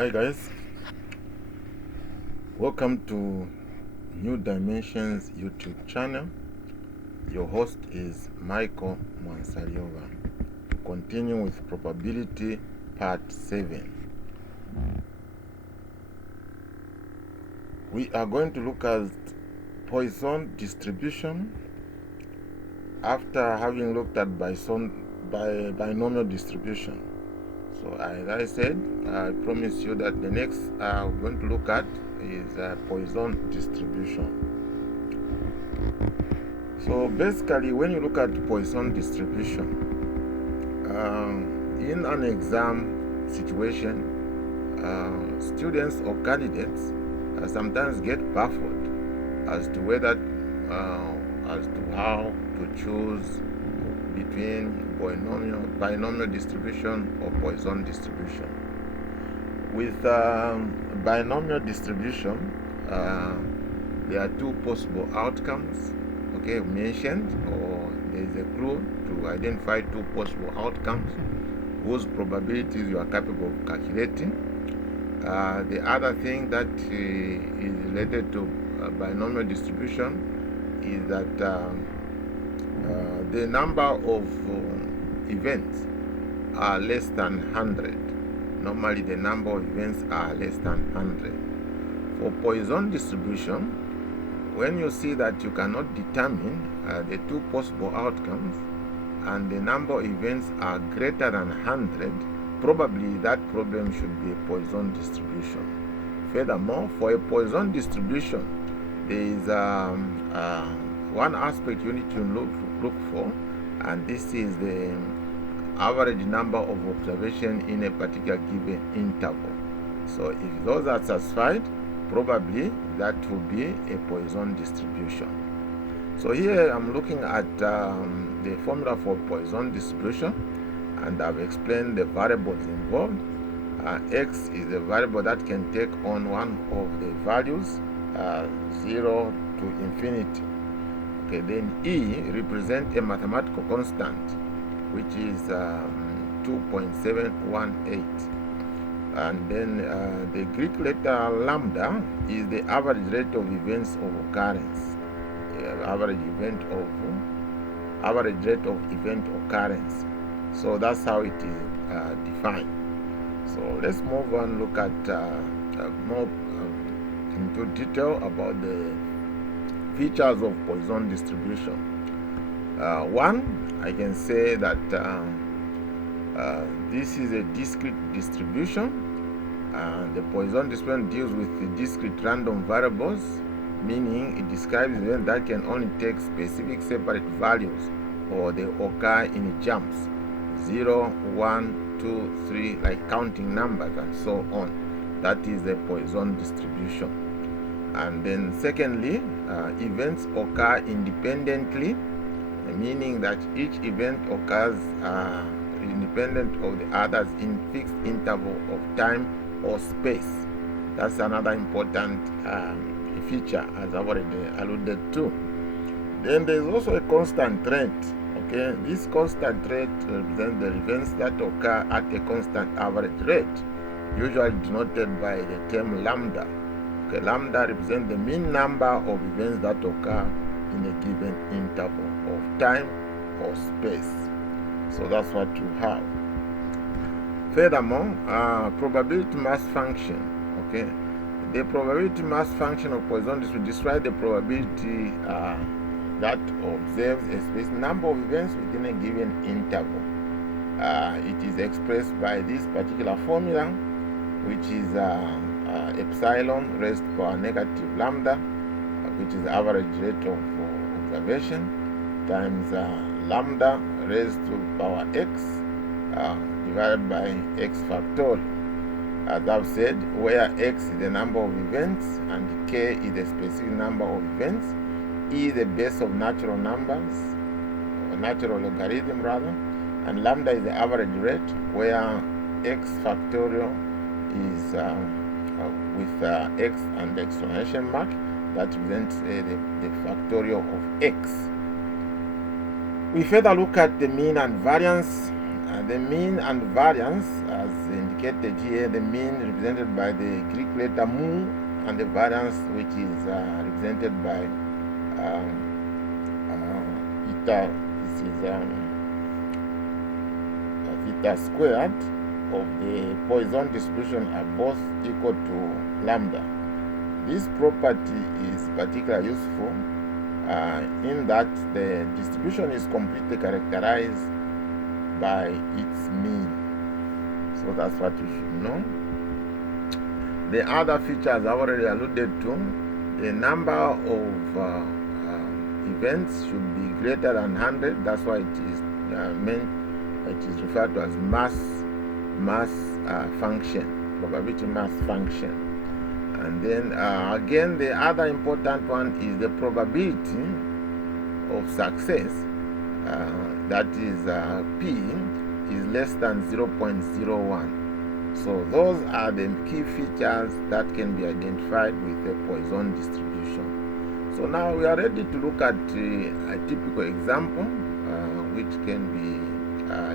Hi guys, welcome to New Dimensions YouTube channel. Your host is Michael Mwansaliova. To continue with probability part 7. We are going to look at Poisson distribution after having looked at binomial distribution. So as I said, I promise you that the next we're going to look at is Poisson distribution. So basically, when you look at Poisson distribution, in an exam situation, students or candidates sometimes get baffled as to whether, as to how to choose between binomial distribution or Poisson distribution. With binomial distribution, there are two possible outcomes, mentioned, or there is a clue to identify two possible outcomes whose probabilities you are capable of calculating. The other thing that is related to binomial distribution is that the number of events are less than 100. Normally the number of events are less than 100. For Poisson distribution, when you see that you cannot determine the two possible outcomes and the number of events are greater than 100, probably that problem should be a Poisson distribution. Furthermore, for a Poisson distribution, there is one aspect you need to look for, and this is the average number of observations in a particular given interval. So if those are satisfied, probably that will be a Poisson distribution. So here I'm looking at the formula for Poisson distribution, and I've explained the variables involved. X is a variable that can take on one of the values, 0 to infinity. Then E represents a mathematical constant, which is 2.718. And then the Greek letter lambda is the average rate of events of occurrence, average rate of event occurrence. So that's how it is defined. So let's move on, look at more into detail about the features of Poisson distribution. One, I can say that this is a discrete distribution. The Poisson distribution deals with the discrete random variables, meaning it describes events that can only take specific separate values, or they occur in jumps, 0, 1, 2, 3, like counting numbers and so on. That is the Poisson distribution. And then secondly, events occur independently, meaning that each event occurs independent of the others in fixed interval of time or space. That's another important feature, as I've already alluded to. Then there is also a constant rate. This constant rate represents the events that occur at a constant average rate, usually denoted by the term lambda. Lambda represents the mean number of events that occur in a given interval of time or space. So that's what you have. Furthermore, probability mass function. The probability mass function of Poisson describes the probability that observes a specific number of events within a given interval. It is expressed by this particular formula, which is epsilon raised to power negative lambda, which is the average rate of observation, times lambda raised to power x divided by x factorial. As I've said, where x is the number of events and k is the specific number of events, e is the base of natural numbers, or natural logarithm rather, and lambda is the average rate, where x factorial is with x and the exclamation mark, that represents the factorial of x. We further look at the mean and variance. the mean and variance, as indicated here, the mean represented by the Greek letter mu, and the variance which is represented by eta. This is theta squared of the Poisson distribution are both equal to lambda. This property is particularly useful in that the distribution is completely characterized by its mean. So that's what you should know. The other features I've already alluded to. The number of events should be greater than 100. That's why it is it is referred to as mass function, probability mass function. And then again, the other important one is the probability of success. That is P is less than 0.01. So those are the key features that can be identified with the Poisson distribution. So now we are ready to look at a typical example which can be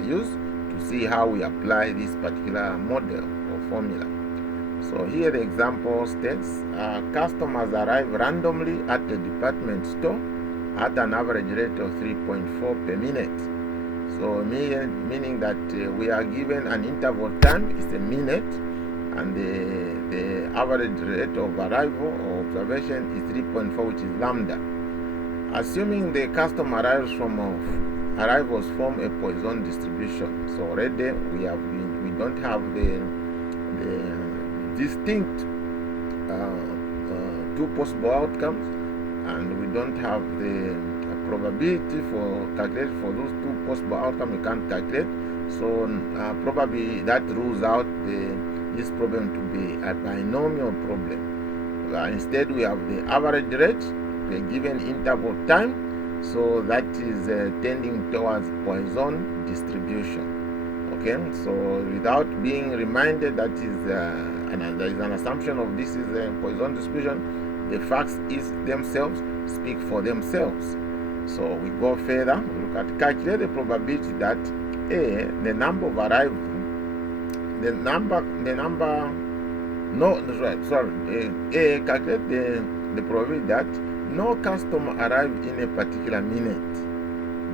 used to see how we apply this particular model or formula. So here the example states, customers arrive randomly at the department store at an average rate of 3.4 per minute. So meaning that we are given an interval time is a minute, and the average rate of arrival or observation is 3.4, which is lambda. Assuming the customer arrivals form a Poisson distribution. So already we don't have the distinct two possible outcomes, and we don't have the probability for calculate for those two possible outcomes. We can't calculate, so probably that rules out this problem to be a binomial problem. Instead, we have the average rate, the given interval time, so that is tending towards Poisson distribution. Okay, so without being reminded that is there is an assumption of this is a Poisson distribution, the facts themselves speak for themselves. So we go further, we look at calculate the probability that A, the number of arrival, calculate the probability that no customer arrive in a particular minute.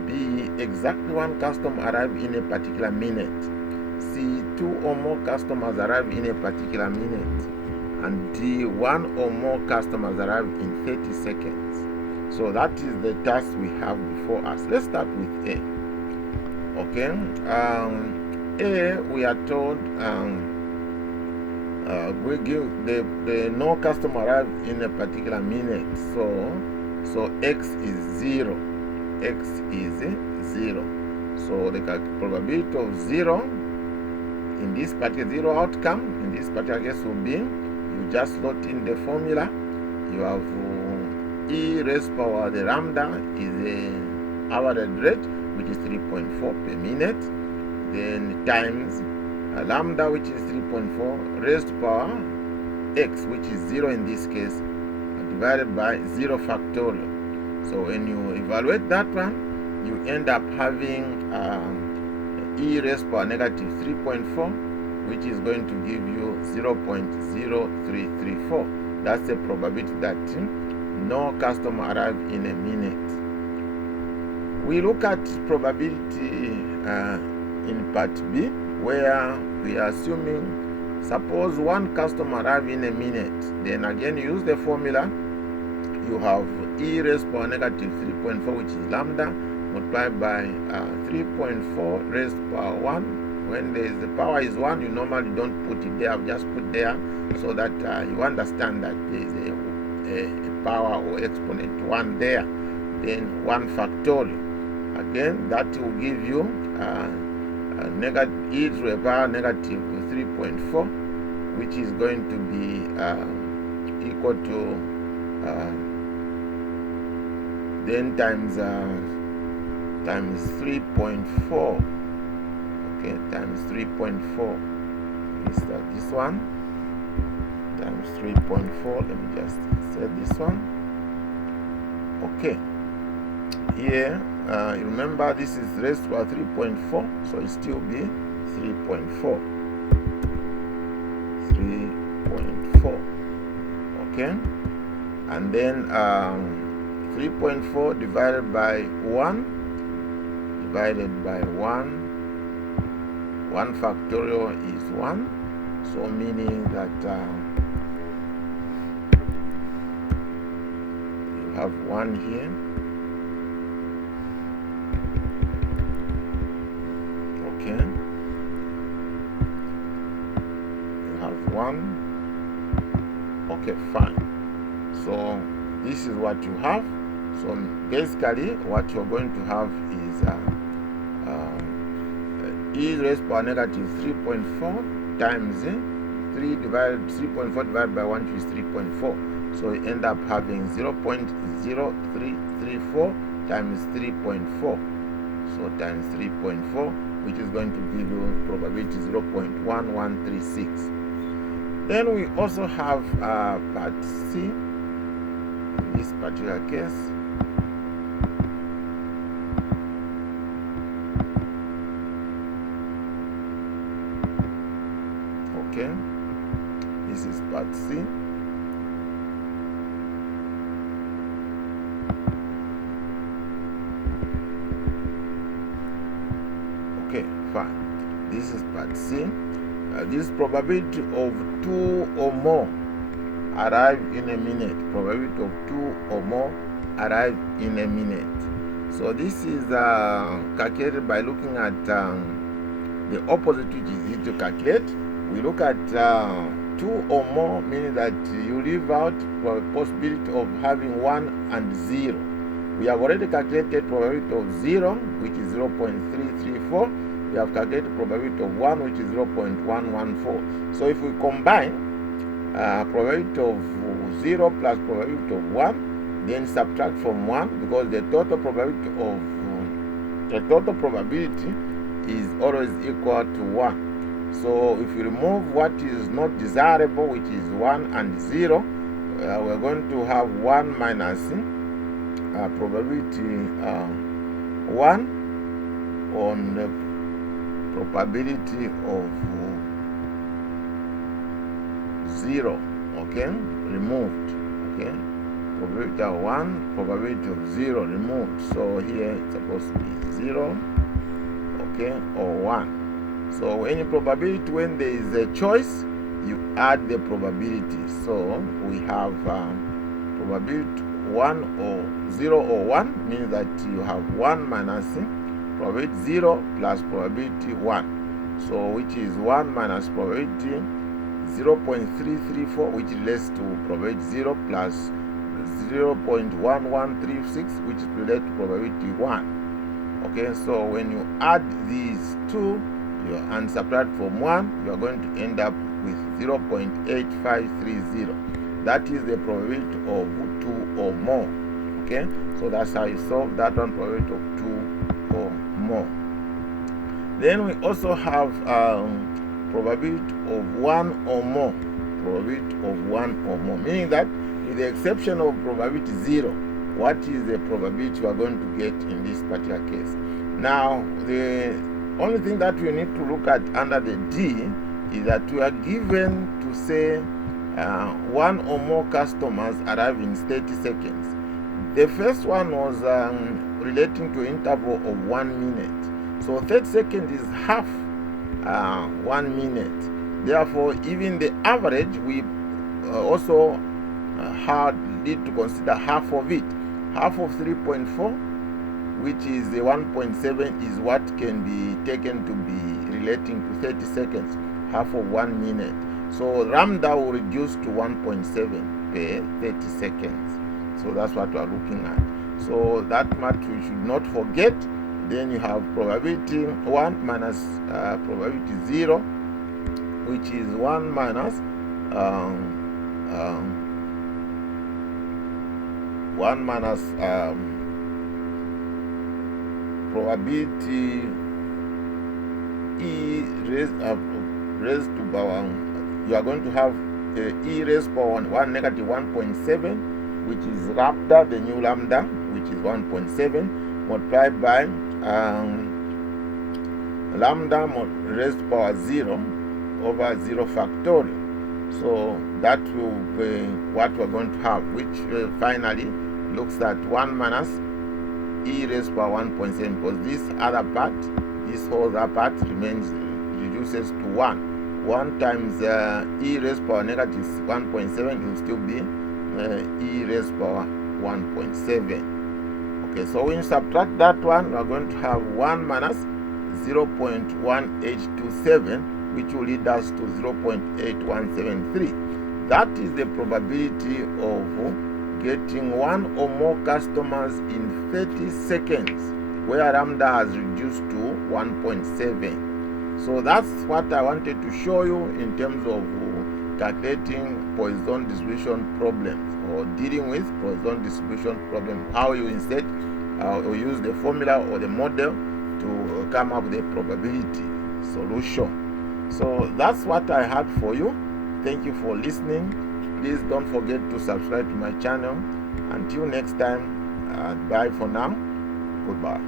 B, exactly one customer arrive in a particular minute. C, two or more customers arrive in a particular minute. And D, one or more customers arrive in 30 seconds. So that is the task we have before us. Let's start with A. Okay. A, we are told we give the no customer arrive in a particular minute. So X is 0. X is 0. So the probability of 0 in this particular 0 outcome in this particular case will be, you just slot in the formula. You have e raised power the lambda is the average rate, which is 3.4 per minute, then times lambda, which is 3.4 raised power x, which is 0 in this case, divided by 0 factorial. So when you evaluate that one, you end up having e raised power negative 3.4, which is going to give you 0.0334. That's the probability that no customer arrive in a minute. We look at probability in part B, where we are assuming, suppose one customer arrive in a minute. Then again, you use the formula. You have e raised power negative 3.4, which is lambda, multiplied by 3.4 raised power 1. When the power is 1, you normally don't put it there. I've just put there so that you understand that there is a power or exponent 1 there. Then 1 factorial. Again, that will give you e to the power negative 3.4, which is going to be equal to then times 3.4. Okay, times 3.4 is this one, times 3.4. Let me just set this one. Okay, here remember this is raised to power 3.4, so it still be 3.4. 3.4. Okay, and then 3.4 divided by 1 1 factorial is 1, so meaning that you have 1 here. Okay, you have 1. Okay, fine. So this is what you have. So basically what you're going to have is e raised power negative 3.4 times 3.4 divided by 1, which is 3.4. So you end up having 0.0334 times 3.4. So times 3.4, which is going to give you probability 0.1136. Then we also have part C in this particular case. Okay, this is part C. Okay, fine. This is part C. This probability of 2 or more arrive in a minute. Probability of 2 or more arrive in a minute. So this is calculated by looking at the opposite, which is easy to calculate. We look at 2 or more, meaning that you leave out the possibility of having 1 and 0. We have already calculated probability of 0, which is 0.334. We have calculated probability of 1, which is 0.114. So if we combine probability of 0 plus probability of 1, then subtract from 1, because the total probability is always equal to 1. So if you remove what is not desirable, which is 1 and 0, we're going to have 1 minus probability 1 on the probability of 0. Okay, removed. Okay, probability of 1, probability of 0 removed. So here it's supposed to be 0, okay, or 1. So any probability, when there is a choice, you add the probability. So we have probability 1 or 0 or 1, means that you have 1 minus probability 0 plus probability 1. So which is 1 minus probability 0.334, which relates to probability 0, plus 0.1136, which relates to probability 1. Okay, so when you add these two and subtract from 1, you are going to end up with 0.8530. That is the probability of 2 or more. Okay, so that's how you solve that one, probability of 2 or more. Then we also have probability of 1 or more. Probability of 1 or more, meaning that with the exception of probability 0, what is the probability we are going to get in this particular case? Now, the only thing that we need to look at under the D is that we are given to say 1 or more customers arrive in 30 seconds. The first one was relating to interval of 1 minute. So 30 seconds is half 1 minute. Therefore, even the average, we also need to consider half of it. Half of 3.4, which is the 1.7, is what can be taken to be relating to 30 seconds, half of 1 minute. So lambda will reduce to 1.7 per 30 seconds. So that's what we are looking at. So that much we should not forget. Then you have probability 1 minus probability 0, which is 1 minus 1 minus probability e raised to power. You are going to have e raised to power 1 negative 1.7, which is lambda, the new lambda, which is 1.7, multiplied by lambda raised to power 0 over 0 factorial. So that will be what we're going to have, which finally looks at 1 minus e raised to power 1.7, because this other part, this whole other part reduces to 1. 1 times e raised to power negative 1.7 will still be e raised to power 1.7. Okay, so when you subtract that one, we are going to have 1 minus 0.1827, which will lead us to 0.8173. That is the probability of getting 1 or more customers in 30 seconds, where lambda has reduced to 1.7. So that's what I wanted to show you in terms of calculating Poisson distribution problems, or dealing with Poisson distribution problem, how you insert or use the formula or the model to come up with a probability solution. So that's what I had for you. Thank you for listening. Please don't forget to subscribe to my channel. Until next time, bye for now. Goodbye.